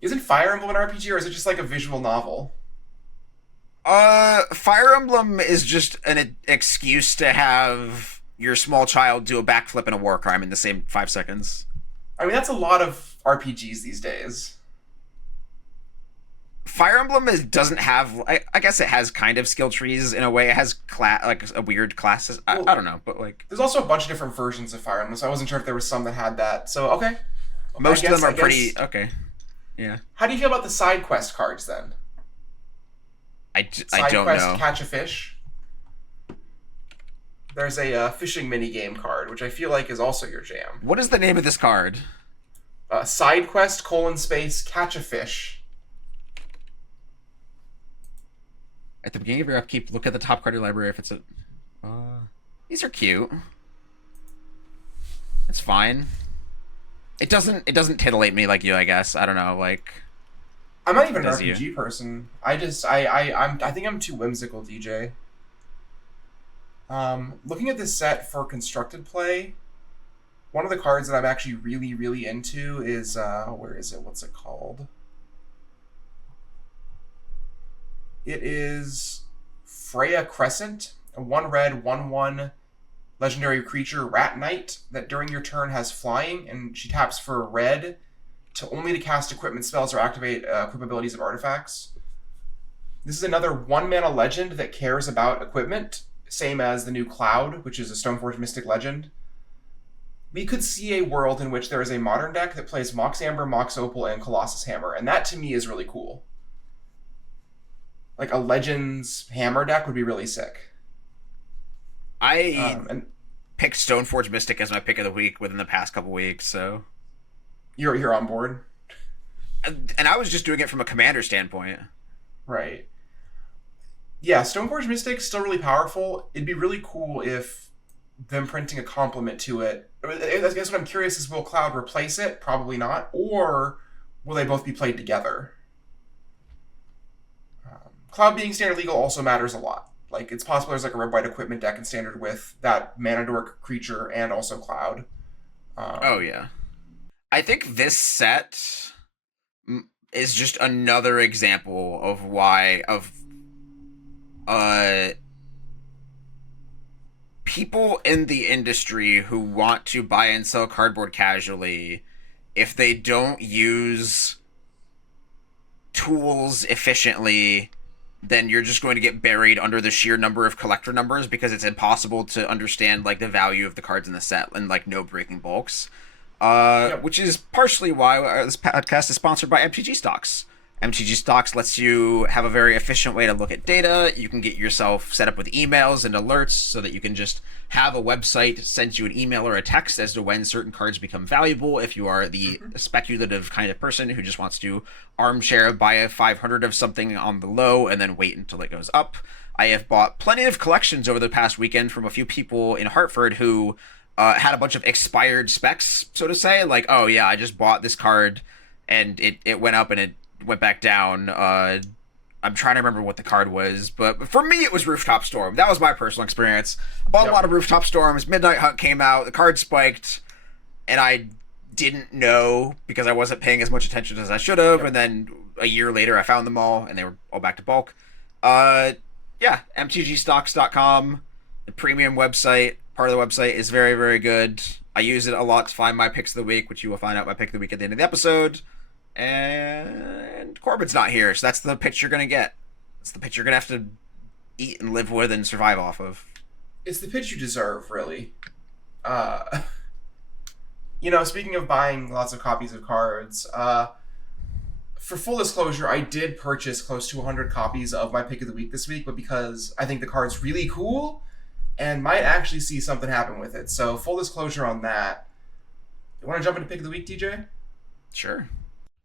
Isn't Fire Emblem an RPG, or is it just like a visual novel? Fire Emblem is just an excuse to have your small child do a backflip and a war crime in the same 5 seconds. I mean, that's a lot of RPGs these days. Fire Emblem doesn't have... I guess it has kind of skill trees in a way. It has like a weird classes. I don't know, but like... There's also a bunch of different versions of Fire Emblem, so I wasn't sure if there was some that had that. So, okay. Most of them are pretty... Okay. Yeah. How do you feel about the side quest cards, then? I don't know. Side quest Catch a Fish. There's a fishing minigame card, which I feel like is also your jam. What is the name of this card? Side quest, Catch a Fish. At the beginning of your upkeep, look at the top card of your library if it's a... these are cute. It's fine. It doesn't titillate me like you, I guess. I don't know, like... I'm not even an RPG person. I think I'm too whimsical, DJ. Looking at this set for constructed play, one of the cards that I'm actually really, really into is, where is it? What's it called? It is Freya Crescent, a 1-red, 1/1 legendary creature, Rat Knight, that during your turn has flying, and she taps for red to cast equipment spells or activate equip abilities of artifacts. This is another 1-mana legend that cares about equipment, same as the new Cloud, which is a Stoneforge Mystic legend. We could see a world in which there is a modern deck that plays Mox Amber, Mox Opal, and Colossus Hammer, and that to me is really cool. Like a Legends Hammer deck would be really sick. picked Stoneforge Mystic as my pick of the week within the past couple weeks, so You're on board, and I was just doing it from a commander standpoint. right? Yeah, Stoneforge Mystic's still really powerful. It'd be really cool if them printing a complement to it. I guess what I'm curious is, will Cloud replace it? Probably not. Or will they both be played together? Cloud being standard legal also matters a lot. Like, it's possible there's like a red white equipment deck in standard with that mana dork creature and also Cloud. Oh yeah, I think this set is just another example of why people in the industry who want to buy and sell cardboard casually, if they don't use tools efficiently, then you're just going to get buried under the sheer number of collector numbers, because it's impossible to understand like the value of the cards in the set and like no breaking bulks. Which is partially why this podcast is sponsored by MTGstocks. MTGstocks lets you have a very efficient way to look at data. You can get yourself set up with emails and alerts so that you can just have a website send you an email or a text as to when certain cards become valuable. If you are the speculative kind of person who just wants to armchair buy a 500 of something on the low and then wait until it goes up. I have bought plenty of collections over the past weekend from a few people in Hartford who had a bunch of expired specs, so to say. Like, oh yeah, I just bought this card and it went up and it went back down. I'm trying to remember what the card was, but for me it was Rooftop Storm. That was my personal experience. I bought a lot of Rooftop Storms. Midnight Hunt came out, the card spiked, and I didn't know because I wasn't paying as much attention as I should have, and then a year later I found them all, and they were all back to bulk. MTGstocks.com, the premium website, part of the website, is very, very good. I use it a lot to find my picks of the week, which you will find out my pick of the week at the end of the episode. And Corbin's not here, so that's the pitch you're going to get. It's the pitch you're going to have to eat and live with and survive off of. It's the pitch you deserve, really. Speaking of buying lots of copies of cards, for full disclosure, I did purchase close to 100 copies of my pick of the week this week, but because I think the card's really cool and might actually see something happen with it. So full disclosure on that. You want to jump into pick of the week, DJ? Sure.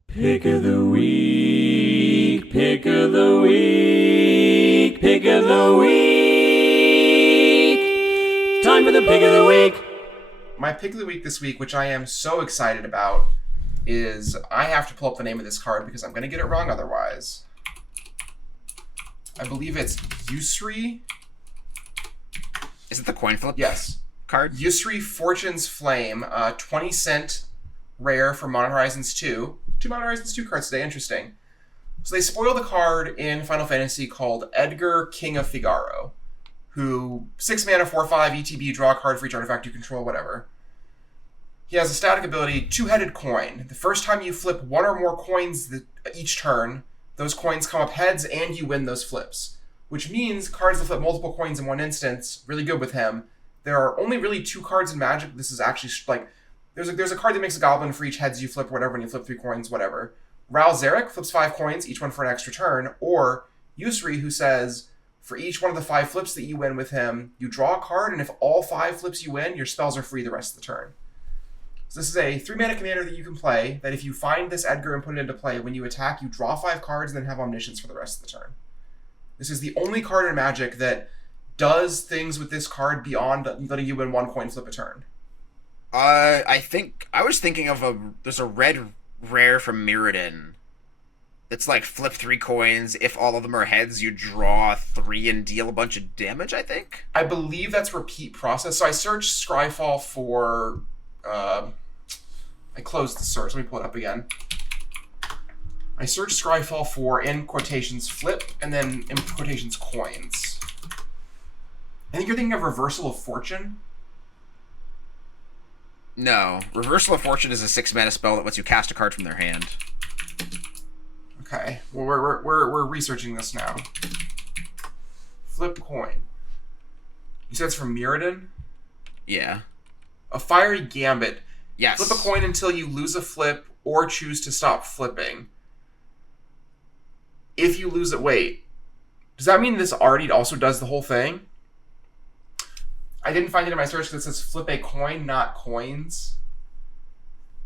Pick of the week, pick of the week, pick of the week. Time for the pick of the week. My pick of the week this week, which I am so excited about, is I have to pull up the name of this card because I'm going to get it wrong otherwise. I believe it's Yusri. Is it the coin flip? Yes. Card? Yusri Fortune's Flame, 20-cent rare for Modern Horizons 2. 2 Modern Horizons 2 cards today, interesting. So they spoiled a card in Final Fantasy called Edgar, King of Figaro, who 6 mana, 4/5, ETB, draw a card for each artifact you control, whatever. He has a static ability, Two-Headed Coin. The first time you flip one or more coins each turn, those coins come up heads and you win those flips. Which means cards that flip multiple coins in one instance, really good with him. There are only really 2 cards in Magic. This is actually like... There's a card that makes a goblin for each heads you flip, whatever, and you flip 3 coins, whatever. Ral Zarek flips 5 coins, each one for an extra turn. Or Yusri, who says, for each one of the 5 flips that you win with him, you draw a card, and if all 5 flips you win, your spells are free the rest of the turn. So this is a 3-mana commander that you can play, that if you find this Edgar and put it into play, when you attack, you draw 5 cards and then have Omniscience for the rest of the turn. This is the only card in Magic that does things with this card beyond letting you win 1 coin flip a turn. I think I was thinking of there's a red rare from Mirrodin. It's like flip 3 coins. If all of them are heads, you draw 3 and deal a bunch of damage, I think. I believe that's repeat process. So I searched Scryfall for I closed the search. Let me pull it up again. I searched Scryfall for, in quotations, flip, and then in quotations, coins. I think you're thinking of Reversal of Fortune. No. Reversal of Fortune is a 6-mana spell that lets you cast a card from their hand. Okay. Well, we're researching this now. Flip coin. You said it's from Mirrodin? Yeah. A Fiery Gambit. Yes. Flip a coin until you lose a flip or choose to stop flipping. If you lose it, wait. Does that mean this already also does the whole thing? I didn't find it in my search because it says flip a coin, not coins.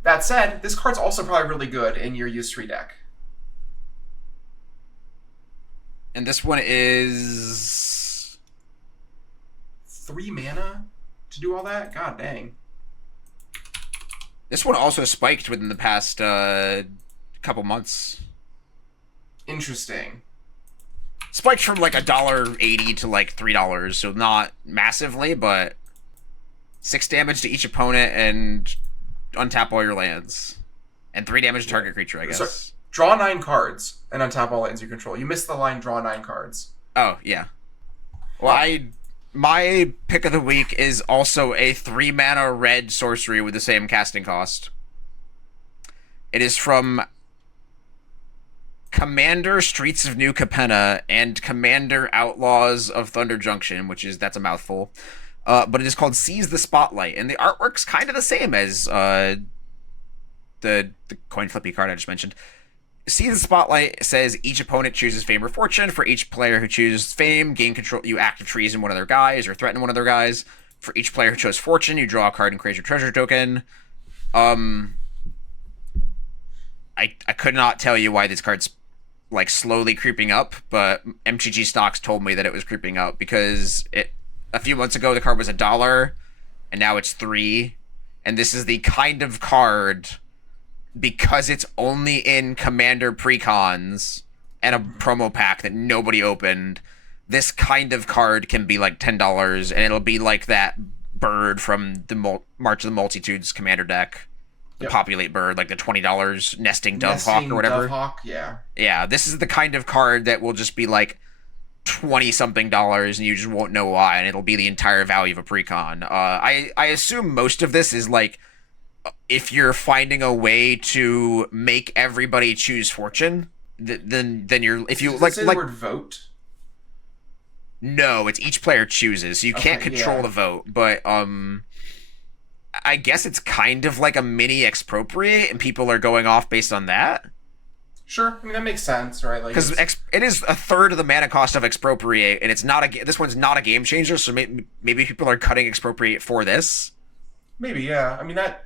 That said, this card's also probably really good in your use 3 deck. And this one is 3 mana to do all that? God dang. this one also spiked within the past couple months. Interesting. Spiked from like $1.80 to like $3, so not massively, but 6 damage to each opponent and untap all your lands. And 3 damage to target creature, I guess. So, draw 9 cards and untap all lands you control. You missed the line draw 9 cards. Oh, yeah. Well, my pick of the week is also a 3 mana red sorcery with the same casting cost. It is from Commander Streets of New Capenna and Commander Outlaws of Thunder Junction, that's a mouthful. But it is called Seize the Spotlight, and the artwork's kind of the same as the coin flippy card I just mentioned. Seize the Spotlight says each opponent chooses Fame or Fortune. For each player who chooses Fame, gain control. You active treason one of their guys or threaten one of their guys. For each player who chose Fortune, you draw a card and create your treasure token. I could not tell you why this card's like slowly creeping up, but MTGstocks told me that it was creeping up because a few months ago the card was $1 and now it's $3, and this is the kind of card, because it's only in Commander precons and a promo pack that nobody opened, this kind of card can be like $10, and it'll be like that bird from the March of the Multitudes Commander deck. The Populate bird, like the $20 nesting Dovehawk or whatever. Dovehawk, yeah. Yeah, this is the kind of card that will just be like $20-something and you just won't know why, and it'll be the entire value of a precon. I assume most of this is like if you're finding a way to make everybody choose Fortune, then you're if you Does like it say like the word vote. No, it's each player chooses, so you can't control the vote, but I guess it's kind of like a mini expropriate, and people are going off based on that. Sure, I mean that makes sense, right? Like, because it is a third of the mana cost of expropriate, and it's not this one's not a game changer, so maybe people are cutting expropriate for this. Maybe, yeah. I mean that.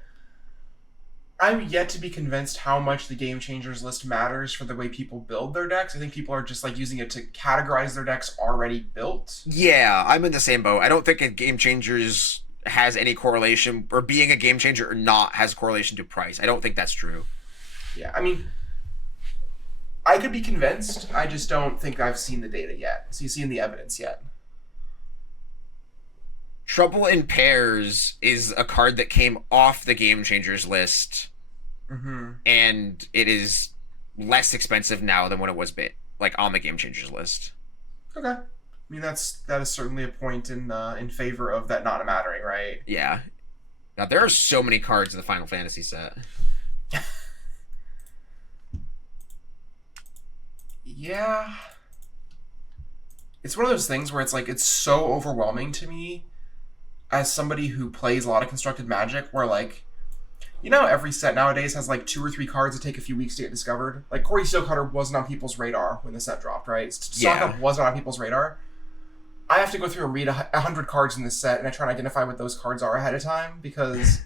I'm yet to be convinced how much the Game Changers list matters for the way people build their decks. I think people are just like using it to categorize their decks already built. Yeah, I'm in the same boat. I don't think a Game Changers has any correlation, or being a game changer or not has correlation to price. I don't think that's true. Yeah, I mean, I could be convinced. I just don't think I've seen the data yet. So you've seen the evidence yet. Trouble in Pairs is a card that came off the Game Changers list, and it is less expensive now than when it was like on the Game Changers list. Okay, I mean that is certainly a point in favor of that not mattering, right? Yeah. Now there are so many cards in the Final Fantasy set. Yeah, it's one of those things where it's like it's so overwhelming to me as somebody who plays a lot of constructed Magic, where like, you know, every set nowadays has like 2 or 3 cards that take a few weeks to get discovered. Like Corey Steelcutter wasn't on people's radar when the set dropped, right? Stock Up wasn't on people's radar. I have to go through and read 100 cards in this set, and I try and identify what those cards are ahead of time, because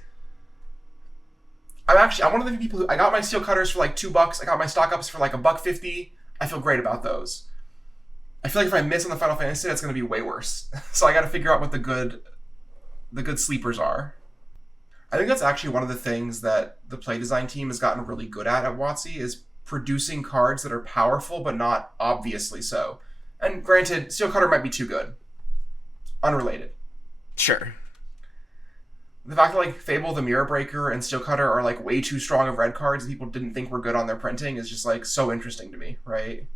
I'm one of the people who I got my Steel Cutters for like $2. I got my Stock Ups for like $1.50. I feel great about those. I feel like if I miss on the Final Fantasy, it's going to be way worse. So I got to figure out what the good sleepers are. I think that's actually one of the things that the play design team has gotten really good at WotC, is producing cards that are powerful but not obviously so. And granted, Steel Cutter might be too good. Unrelated. Sure. The fact that like Fable the Mirror Breaker and Steel Cutter are like way too strong of red cards that people didn't think were good on their printing is just like so interesting to me, right?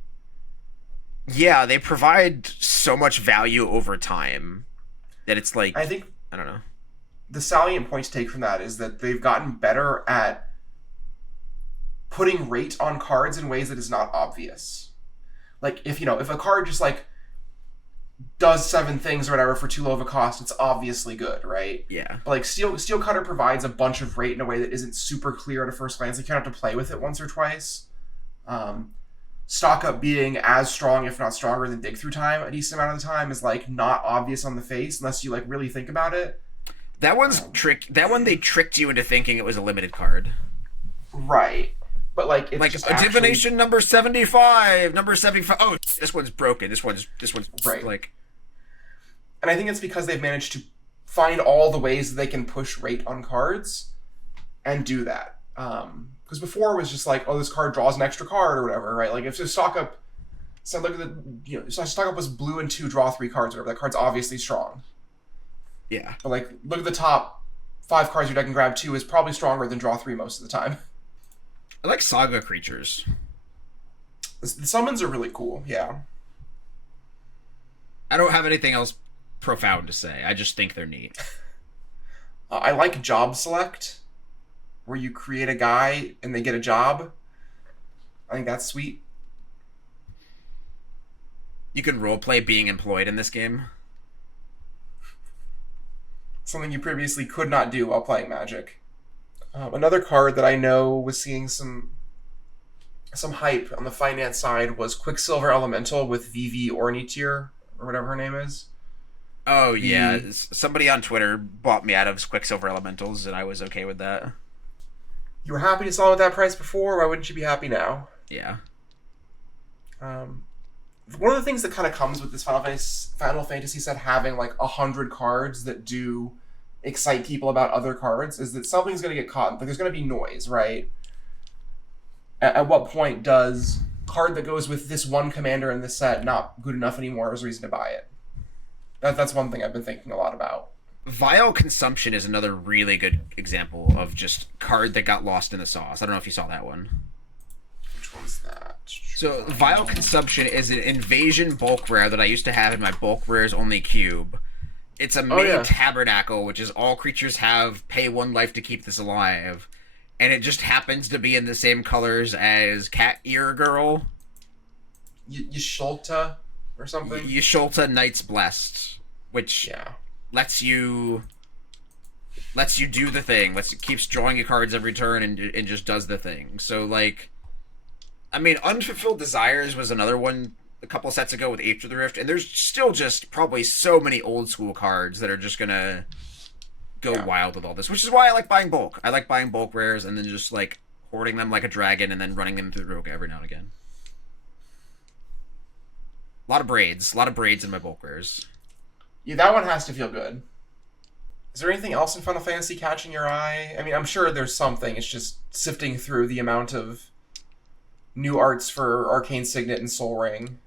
Yeah, they provide so much value over time that it's like, I think, I don't know. The salient point to take from that is that they've gotten better at putting rate on cards in ways that is not obvious. Like if a card just like does 7 things or whatever for too low of a cost, it's obviously good, right? Yeah. But like Steel Cutter provides a bunch of rate in a way that isn't super clear at a first glance. Like you have to play with it once or twice. So stock up being as strong, if not stronger, than dig through time a decent amount of the time is like not obvious on the face unless you like really think about it. That one's that one they tricked you into thinking it was a limited card. Right. But like it's like just a divination number 75, number 75. Oh, this one's broken. This one's right. Like, and I think it's because they've managed to find all the ways that they can push rate on cards and do that. Because before it was just like, oh, this card draws an extra card or whatever, right? Like if the stock up, so look at the, you know, so stock up was blue and 2, draw 3 cards or whatever. That card's obviously strong. yeah. But like, look at the top 5 cards your deck can grab 2 is probably stronger than draw 3 most of the time. I like saga creatures. The summons are really cool, yeah. I don't have anything else profound to say. I just think they're neat. I like job select, where you create a guy and they get a job. I think that's sweet. You can roleplay being employed in this game. Something you previously could not do while playing Magic. Another card that I know was seeing some hype on the finance side was Quicksilver Elemental with Vivi Ornitier, or whatever her name is. Oh, yeah. Somebody on Twitter bought me out of Quicksilver Elementals, and I was okay with that. You were happy to sell at that price before, why wouldn't you be happy now? Yeah. One of the things that kind of comes with this Final Fantasy set having like 100 cards that do excite people about other cards is that something's going to get caught. Like there's going to be noise, right? At what point does card that goes with this one commander in this set not good enough anymore as a reason to buy it? That's one thing I've been thinking a lot about. Vial Consumption is another really good example of just card that got lost in the sauce. I don't know if you saw that one. Which one's that? So Vial Consumption is an invasion bulk rare that I used to have in my bulk rares only cube. It's a mini tabernacle, which is all creatures have pay 1 life to keep this alive. And it just happens to be in the same colors as Cat Ear Girl. Yshulta or something? Yshulta Knight's Blessed, which lets you do the thing. Keeps drawing you cards every turn and just does the thing. So, like, I mean, Unfulfilled Desires was another one a couple sets ago with After the Rift, and there's still just probably so many old school cards that are just gonna go wild with all this, which is why I like buying bulk. I like buying bulk rares and then just, like, hoarding them like a dragon and then running them through Rogue every now and again. A lot of braids in my bulk rares. Yeah, that one has to feel good. Is there anything else in Final Fantasy catching your eye? I mean, I'm sure there's something. It's just sifting through the amount of new arts for Arcane Signet and Sol Ring.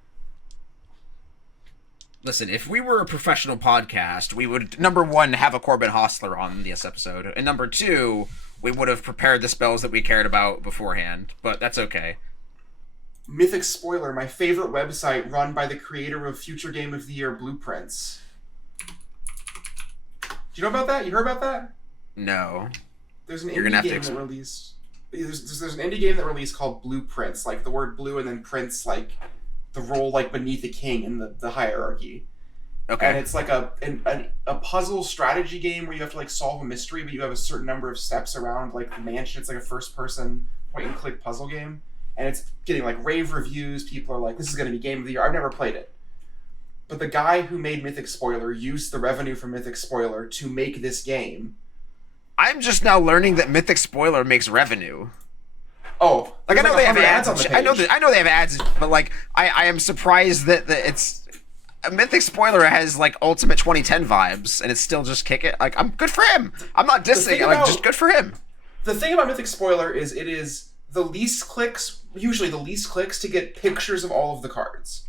Listen, if we were a professional podcast, we would, number 1, have a Corbin Hostler on this episode, and number 2, we would have prepared the spells that we cared about beforehand, but that's okay. Mythic Spoiler, my favorite website run by the creator of Future Game of the Year Blueprints. Do you know about that? You heard about that? No. There's an indie game that released. There's an indie game that released called Blueprints, like the word blue and then prints, like the role like beneath a king in the hierarchy. Okay. And it's like a puzzle strategy game where you have to like solve a mystery, but you have a certain number of steps around like the mansion. It's like a first person point and click puzzle game. And it's getting like rave reviews. People are like, this is going to be game of the year. I've never played it. But the guy who made Mythic Spoiler used the revenue from Mythic Spoiler to make this game. I'm just now learning that Mythic Spoiler makes revenue. Oh, like I know they have ads on the page. I know they have ads, but like I am surprised that it's Mythic Spoiler has like Ultimate 2010 vibes, and it's still just kick it. Like I'm good for him. I'm not dissing. Like just good for him. The thing about Mythic Spoiler is it is the least clicks, usually the least clicks to get pictures of all of the cards,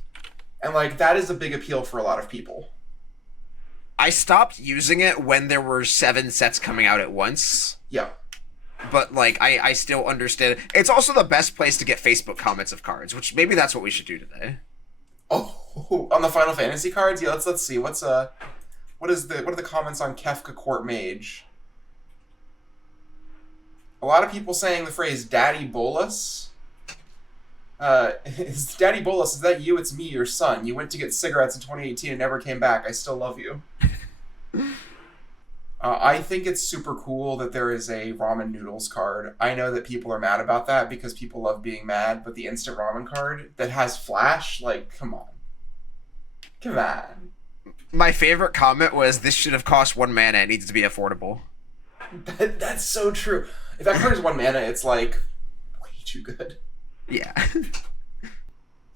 and like that is a big appeal for a lot of people. I stopped using it when there were 7 sets coming out at once. Yeah. But, like, I still understand. It's also the best place to get Facebook comments of cards, which maybe that's what we should do today. Oh, on the Final Fantasy cards? Yeah, let's see. What are the comments on Kefka Court Mage? A lot of people saying the phrase Daddy Bolus. Is Daddy Bolus, is that you? It's me, your son. You went to get cigarettes in 2018 and never came back. I still love you. I think it's super cool that there is a ramen noodles card. I know that people are mad about that because people love being mad, but the instant ramen card that has Flash, like, come on. Come on. My favorite comment was, this should have cost 1 mana, it needs to be affordable. That's so true. If that card is 1 mana, it's like way too good. Yeah.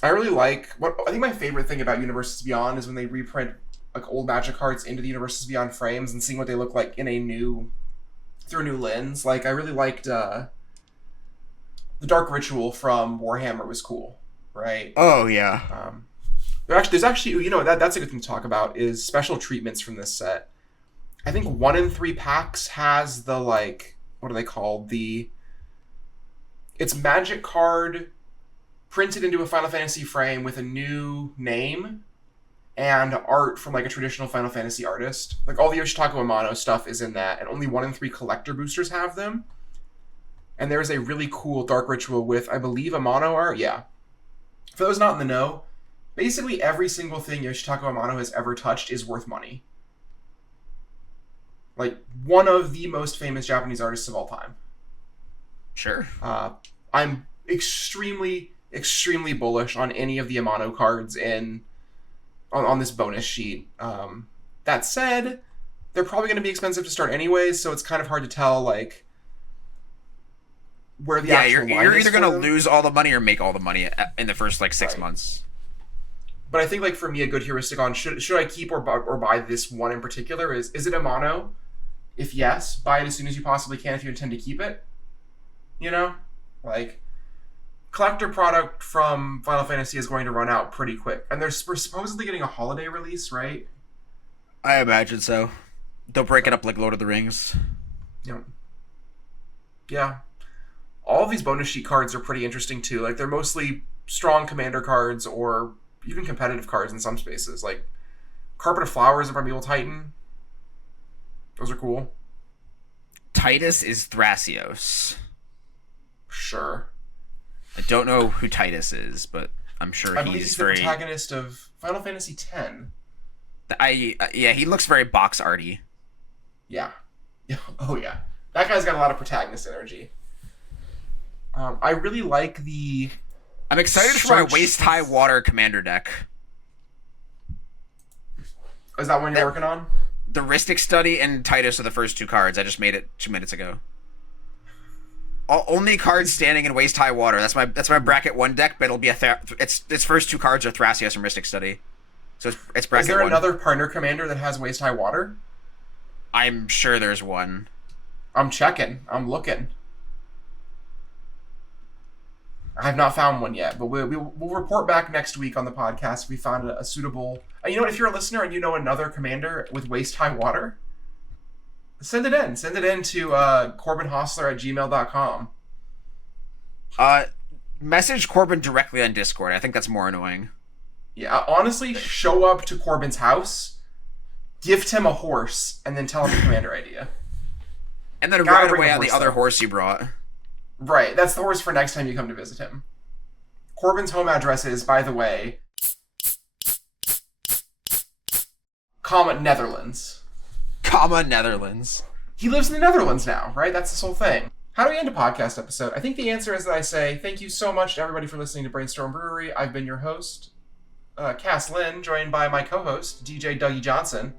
I really like I think my favorite thing about Universes Beyond is when they reprint like old Magic cards into the Universes Beyond frames and seeing what they look like in through a new lens. Like I really liked the Dark Ritual from Warhammer was cool, right? Oh yeah. There's actually that's a good thing to talk about is special treatments from this set. I think 1 in 3 packs has the like what are they called? It's Magic card printed into a Final Fantasy frame with a new name and art from like a traditional Final Fantasy artist. Like all the Yoshitaka Amano stuff is in that, and only 1 in 3 collector boosters have them. And there's a really cool Dark Ritual with, I believe, Amano art. Yeah. For those not in the know, basically every single thing Yoshitaka Amano has ever touched is worth money. Like one of the most famous Japanese artists of all time. Sure. I'm extremely bullish on any of the Amano cards on this bonus sheet. That said, they're probably going to be expensive to start anyways, so it's kind of hard to tell like where the actual line you're is either going for to them. lose all the money or make all the money in the first like 6 Right. months. But I think like for me a good heuristic on should I keep or buy this one in particular is it Amano? If yes, buy it as soon as you possibly can if you intend to keep it. You know? Like collector product from Final Fantasy is going to run out pretty quick. And we're supposedly getting a holiday release, right? I imagine so. They'll break it up like Lord of the Rings. Yeah. All of these bonus sheet cards are pretty interesting too. Like they're mostly strong commander cards or even competitive cards in some spaces. Like Carpet of Flowers and Primeval Titan. Those are cool. Titus is Thrasios. Sure. I don't know who Titus is, but I'm sure I believe he's he's the very... protagonist of Final Fantasy X. Yeah, he looks very box arty. Yeah. Oh yeah. That guy's got a lot of protagonist energy. I really like the... I'm excited for my Search- waist-high water commander deck. Is that one you're working on? The Rhystic Study and Titus are the first 2 cards. I just made it 2 minutes ago. Only cards standing in waist-high water. That's my bracket 1 deck, but it'll be its first 2 cards are Thrasios and Rhystic Study. So it's bracket 1. Is there another partner commander that has waist high water? I'm sure there's one. I'm checking. I'm looking. I have not found one yet, but we'll report back next week on the podcast if we found a suitable... You know what? If you're a listener and you know another commander with waist high water, send it in. Send it in to corbinhostler@gmail.com. Message Corbin directly on Discord. I think that's more annoying. Yeah, honestly, show up to Corbin's house, gift him a horse, and then tell him the commander idea. And then Gotta ride bring away a on the horse, other though. horse you brought. Right, that's the horse for next time you come to visit him. Corbin's home address is, by the way, Netherlands. Netherlands. He lives in the Netherlands now, right? That's this whole thing. How do we end a podcast episode? I think the answer is that I say thank you so much to everybody for listening to Brainstorm Brewery. I've been your host, Cass Lynn, joined by my co-host, DJ Dougie Johnson.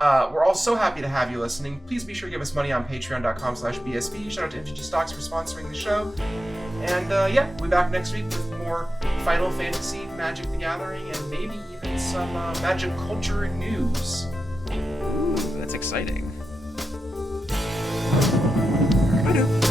We're all so happy to have you listening. Please be sure to give us money on patreon.com/BSB. Shout out to MTGstocks for sponsoring the show. And we'll be back next week with more Final Fantasy, Magic the Gathering, and maybe even some magic culture news. Ooh, that's exciting. I do.